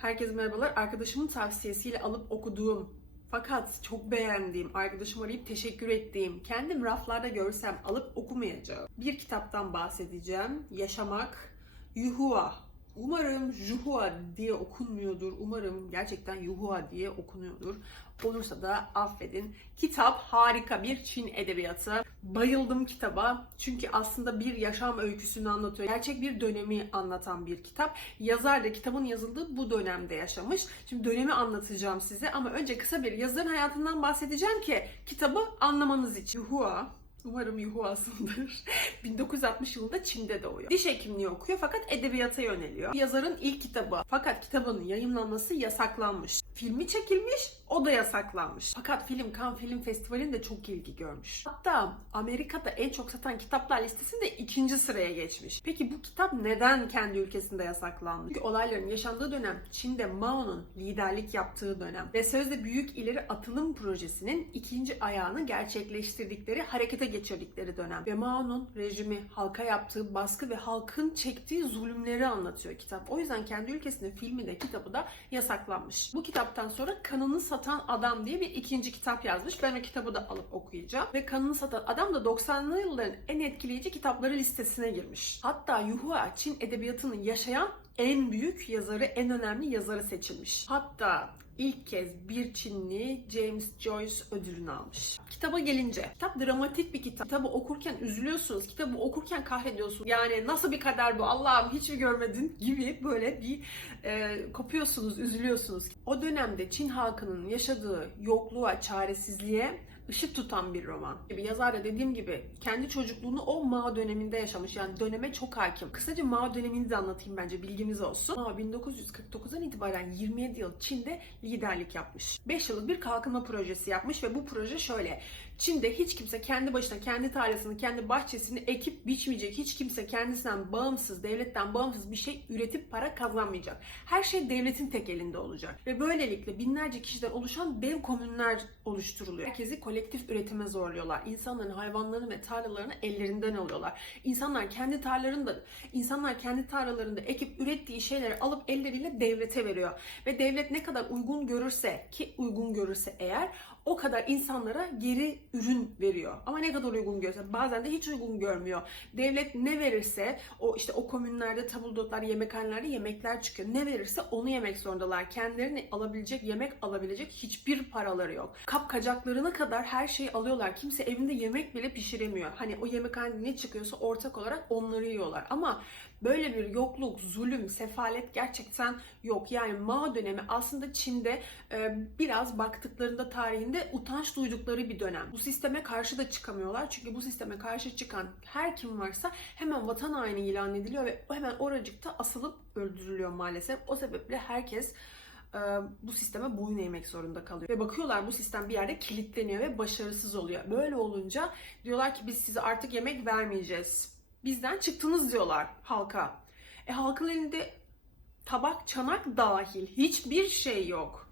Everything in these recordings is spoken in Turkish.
Herkese merhabalar. Arkadaşımın tavsiyesiyle alıp okuduğum fakat çok beğendiğim, arkadaşım arayıp teşekkür ettiğim, kendim raflarda görsem alıp okumayacağım bir kitaptan bahsedeceğim. Yaşamak Yuhua. Umarım Juhua diye okunmuyordur. Umarım gerçekten Yuhua diye okunuyordur. Olursa da affedin. Kitap harika bir Çin edebiyatı. Bayıldım kitaba. Çünkü aslında bir yaşam öyküsünü anlatıyor. Gerçek bir dönemi anlatan bir kitap. Yazar da kitabın yazıldığı bu dönemde yaşamış. Şimdi dönemi anlatacağım size ama önce kısa bir yazarın hayatından bahsedeceğim ki kitabı anlamanız için. Yuhua Umarım Yuhua'sındır. 1960 yılında Çin'de doğuyor. Diş hekimliği okuyor fakat edebiyata yöneliyor. Yazarın ilk kitabı fakat kitabının yayınlanması yasaklanmış. Filmi çekilmiş, o da yasaklanmış. Fakat film Cannes Film Festivali'nde çok ilgi görmüş. Hatta Amerika'da en çok satan kitaplar listesinde ikinci sıraya geçmiş. Peki bu kitap neden kendi ülkesinde yasaklanmış? Çünkü olayların yaşandığı dönem Çin'de Mao'nun liderlik yaptığı dönem ve sözde Büyük İleri Atılım Projesi'nin ikinci ayağını gerçekleştirdikleri, harekete geçirdikleri dönem. Ve Mao'nun rejimi, halka yaptığı baskı ve halkın çektiği zulümleri anlatıyor kitap. O yüzden kendi ülkesinde filmi de kitabı da yasaklanmış. Bu kitaptan sonra Kanını Satan Adam diye bir ikinci kitap yazmış. Ben o kitabı da alıp okuyacağım. Ve Kanını Satan Adam da 90'lı yılların en etkileyici kitapları listesine girmiş. Hatta Yuhua Çin edebiyatının yaşayan en büyük yazarı, en önemli yazarı seçilmiş. Hatta ilk kez bir Çinli James Joyce ödülünü almış. Kitaba gelince, kitap dramatik bir kitap. Kitabı okurken üzülüyorsunuz, kitabı okurken kahrediyorsunuz. Yani nasıl bir kader bu Allah'ım hiç mi görmedin gibi böyle bir e, kopuyorsunuz, üzülüyorsunuz. O dönemde Çin halkının yaşadığı yokluğa, çaresizliğe ışık tutan bir roman. Gibi yazar da dediğim gibi kendi çocukluğunu o Mao döneminde yaşamış. Yani döneme çok hakim. Kısaca Mao dönemini de anlatayım bence bilginiz olsun. Mao 1949'dan itibaren 27 yıl Çin'de liderlik yapmış. 5 yıllık bir kalkınma projesi yapmış ve bu proje şöyle. Çin'de hiç kimse kendi başına kendi tarlasını, kendi bahçesini ekip biçmeyecek. Hiç kimse kendisinden bağımsız, devletten bağımsız bir şey üretip para kazanmayacak. Her şey devletin tek elinde olacak. Ve böylelikle binlerce kişiden oluşan dev komünler oluşturuluyor. Herkesi kolektif üretime zorluyorlar. İnsanların hayvanlarını ve tarlalarını ellerinden alıyorlar. İnsanlar kendi tarlalarında, insanlar kendi tarlalarında ekip ürettiği şeyleri alıp elleriyle devlete veriyor. Ve devlet ne kadar uygun görürse ki uygun görürse eğer o kadar insanlara geri ürün veriyor. Ama ne kadar uygun görürse bazen de hiç uygun görmüyor. Devlet ne verirse o işte o komünlerde tabldotlar, yemekhanelerde yemekler çıkıyor. Ne verirse onu yemek zorundalar. Kendilerini alabilecek, yemek alabilecek hiçbir paraları yok. Kapkacaklarına kadar her şeyi alıyorlar. Kimse evinde yemek bile pişiremiyor. Hani o yemekhanede ne çıkıyorsa ortak olarak onları yiyorlar. Ama böyle bir yokluk, zulüm, sefalet gerçekten yok. Yani Mao dönemi aslında Çin'de biraz baktıklarında tarihinde utanç duydukları bir dönem. Bu sisteme karşı da çıkamıyorlar. Çünkü bu sisteme karşı çıkan her kim varsa hemen vatan haini ilan ediliyor ve hemen oracıkta asılıp öldürülüyor maalesef. O sebeple herkes e, bu sisteme boyun eğmek zorunda kalıyor. Ve bakıyorlar bu sistem bir yerde kilitleniyor ve başarısız oluyor. Böyle olunca diyorlar ki biz size artık yemek vermeyeceğiz. Bizden çıktınız diyorlar halka. E halkın elinde tabak, çanak dahil hiçbir şey yok.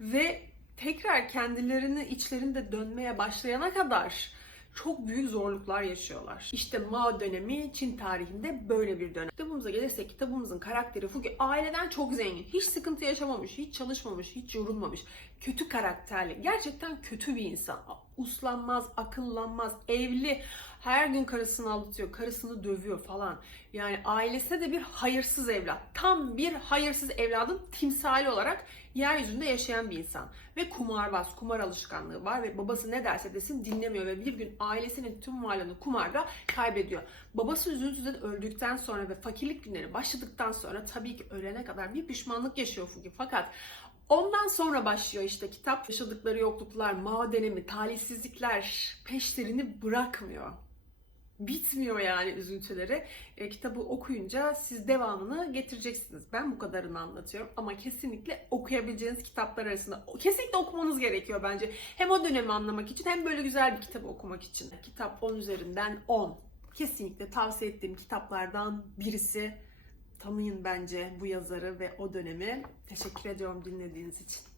Ve tekrar kendilerini içlerinde dönmeye başlayana kadar çok büyük zorluklar yaşıyorlar. İşte Mao dönemi Çin tarihinde böyle bir dönem. Kitabımıza gelirsek kitabımızın karakteri Fugi aileden çok zengin. Hiç sıkıntı yaşamamış, hiç çalışmamış, hiç yorulmamış. Kötü karakterli. Gerçekten kötü bir insan. Uslanmaz, akıllanmaz, evli. Her gün karısını aldatıyor, karısını dövüyor falan. Yani ailesine de bir hayırsız evlat. Tam bir hayırsız evladın timsali olarak yeryüzünde yaşayan bir insan. Ve kumarbaz, kumar alışkanlığı var ve babası ne derse desin dinlemiyor ve bir gün ailesinin tüm varlığını kumarda kaybediyor. Babası üzüntüden öldükten sonra ve fakirlik günleri başladıktan sonra tabii ki ölene kadar bir pişmanlık yaşıyor Fugi. Fakat Ondan sonra başlıyor işte kitap. Yaşadıkları yokluklar, dönemi, talihsizlikler peşlerini bırakmıyor. Bitmiyor yani üzüntüleri. E, kitabı okuyunca siz devamını getireceksiniz. Ben bu kadarını anlatıyorum ama kesinlikle okuyabileceğiniz kitaplar arasında kesinlikle okumanız gerekiyor bence. Hem o dönemi anlamak için hem böyle güzel bir kitabı okumak için. Kitap 10 üzerinden 10. Kesinlikle tavsiye ettiğim kitaplardan birisi tanıyın bence bu yazarı ve o dönemi. Teşekkür ediyorum dinlediğiniz için.